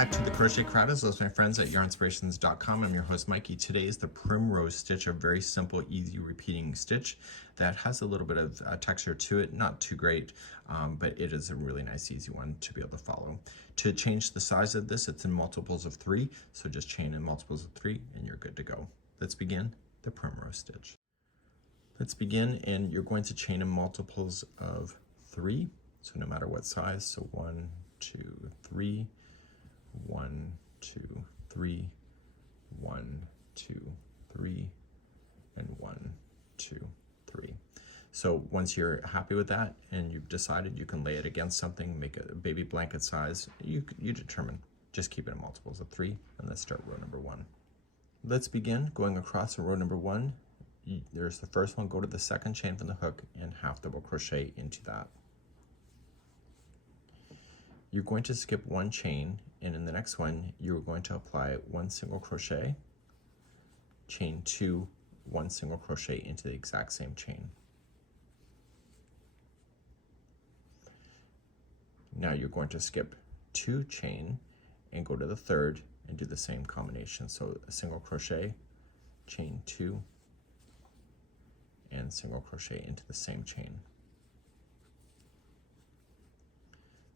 back to the Crochet Crowders. Those are my friends at yarnspirations.com. I'm your host Mikey. Today is the Primrose Stitch, a very simple, easy repeating stitch that has a little bit of texture to it. Not too great, but it is a really nice, easy one to be able to follow. To change the size of this, it's in multiples of 3, so just chain in multiples of 3 and you're good to go. Let's begin the Primrose Stitch. Let's begin, and you're going to chain in multiples of 3, so no matter what size. So 1, 2, 3, 1, 2, 3, 1, 2, 3, and 1, 2, 3. So once you're happy with that and you've decided, you can lay it against something, make a baby blanket size. You determine. Just keep it in multiples of 3, and let's start row number 1. Let's begin going across in row number 1. There's the first one. Go to the second chain from the hook and half double crochet into that. You're going to skip 1 chain, and in the next one you're going to apply 1 single crochet, chain 2, 1 single crochet into the exact same chain. Now you're going to skip 2 chain and go to the third and do the same combination. So a single crochet, chain 2, and single crochet into the same chain.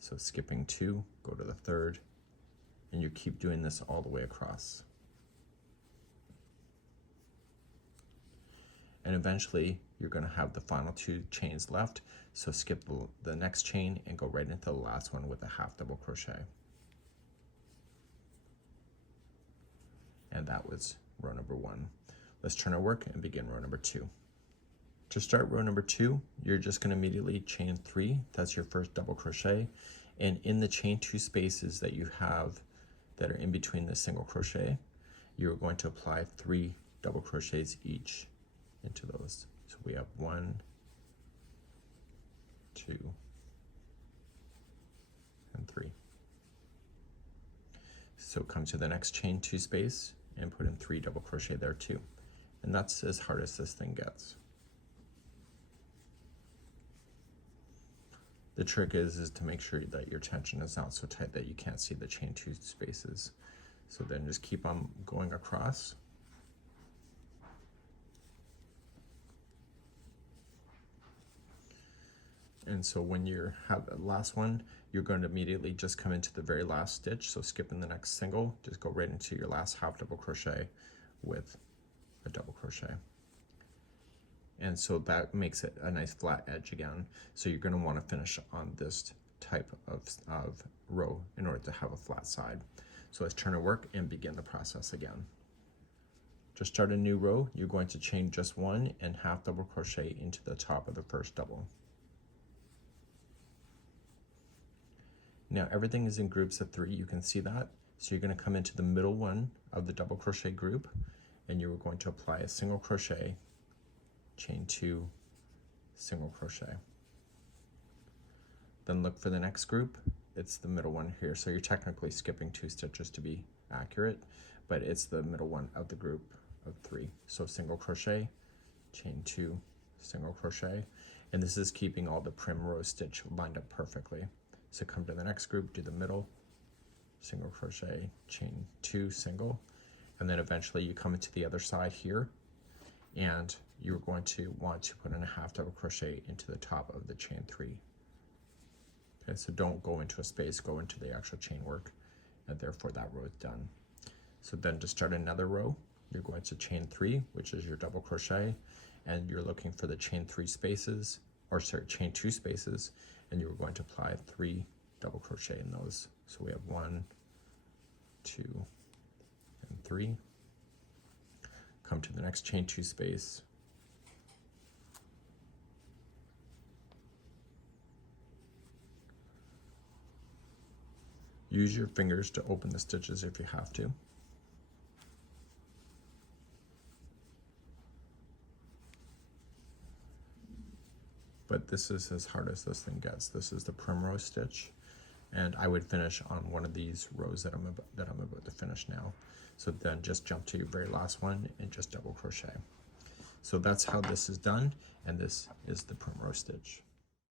So skipping 2, go to the third, and you keep doing this all the way across. And eventually you're going to have the final 2 chains left, so skip the next chain and go right into the last one with a half double crochet. And that was row number 1. Let's turn our work and begin row number 2. To start row number 2, you're just going to immediately chain 3. That's your first double crochet, and in the chain 2 spaces that you have that are in between the single crochet, you're going to apply 3 double crochets each into those. So we have 1, 2, and 3. So come to the next chain 2 space and put in 3 double crochet there too. And that's as hard as this thing gets. The trick is to make sure that your tension is not so tight that you can't see the chain 2 spaces. So then just keep on going across. And so when you have the last one, you're going to immediately just come into the very last stitch. So skipping the next single, just go right into your last half double crochet with a double crochet. And so that makes it a nice flat edge again. So you're going to want to finish on this type of row in order to have a flat side. So let's turn our work and begin the process again. To start a new row, you're going to chain just 1 and half double crochet into the top of the first double. Now everything is in groups of 3, you can see that. So you're going to come into the middle one of the double crochet group, and you're going to apply a single crochet, chain 2, single crochet. Then look for the next group. It's the middle one here. So you're technically skipping 2 stitches to be accurate, but it's the middle one of the group of 3. So single crochet, chain 2, single crochet, and this is keeping all the primrose stitch lined up perfectly. So come to the next group, do the middle, single crochet, chain 2, single, and then eventually you come into the other side here, and you're going to want to put in a half double crochet into the top of the chain 3. Okay, so don't go into a space, go into the actual chain work, and therefore that row is done. So then to start another row, you're going to chain 3, which is your double crochet, and you're looking for the chain 3 spaces, or sorry, chain 2 spaces, and you're going to apply 3 double crochet in those. So we have 1, 2, and 3. Come to the next chain 2 space, use your fingers to open the stitches if you have to. But this is as hard as this thing gets. This is the Primrose Stitch, and I would finish on one of these rows that I'm about to finish now. So then just jump to your very last one and just double crochet. So that's how this is done, and this is the Primrose Stitch.